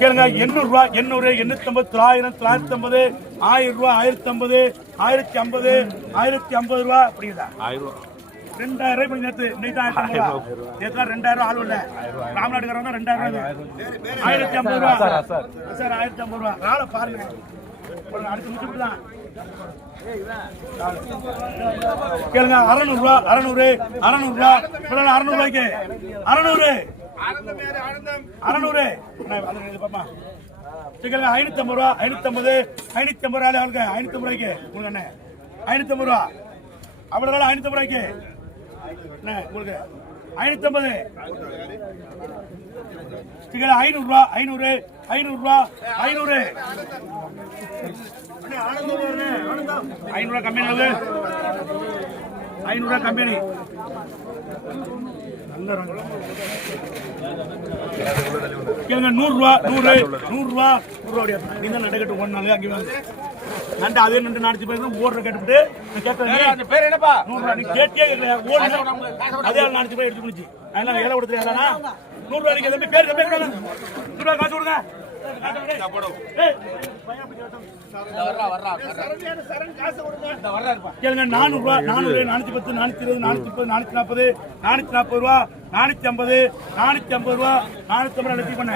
கேளுங்க 800 ரூபாய் 800 850 950 1000 ரூபாய் 1050 1050 1050 ரூபாய் அப்படிதா 2000 ரூபாய் நேத்து இன்னைக்கு 2000 ஆளு இல்ல ராமநாடுகாரங்க 2000 1050 ரூபாய் சார் 1050 ரூபாய் ஆளை பாருங்க அடுத்து முடிச்சுடலாம் கேளுங்க 600 ரூபாய் 600 ரூபாய் 600 ரூபாய்க்கு 600 பாப்பா கேளுங்க 550 ரூபாய் 550 ரூபாய்க்கு 550 ரூபாய்க்கு உங்களுக்கு என்ன 550 ரூபாய் அவ்வளவு 550 ரூபாய்க்கு என்ன உங்களுக்கு 550 500 ரூபாய் 500 ரூபாய் 500 கம்பெனி 500 கம்பெனி கேளுங்க 100 ரூபா நீ தான் நடக்கட்டும் ஒன்னாங்க அங்கே நண்டு அதே நண்டு நாடிச்சு போய் ஓடுற கேட்டுவிட்டு கேட்கறேன் பேர் என்னப்பா 100 ரூபா நீ கேட்டே அதே நாடிச்சு போய் எடுத்து முடிச்சு அதனால ஏழை கொடுத்துருக்கா 100 ரூபா நீங்க தம்பி பேர் 100 ரூபா காசு கொடுங்க கேளுங்க 400 ரூபா 400 410 420 430 440 440 ரூபா 450 ரூபா 450 ரூபா 450 பண்ண